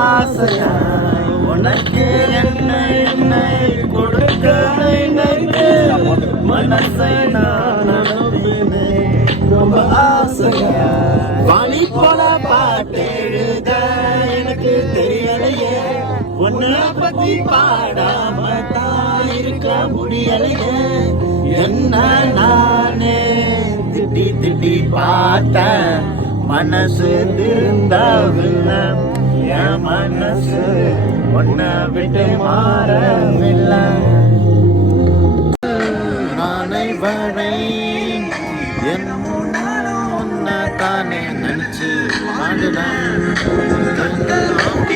ஆசையாய் உனக்கு என்னை கொடுக்க மனசை நான் அனுப்பினேன் ரொம்ப ஆசையாய். வாணி போல பாட்டு எழுத எனக்கு தெரியலையே, உன்னை பத்தி பாடாம தான் இருக்க முடியலையே. என்ன நானே திட்டி பார்த்தேன், மனசு திருந்தவில்லை, என் மனசு உன்னை விட்டு மாறவில்லை. நானை வரை என் உன்னை தானே நினைச்சு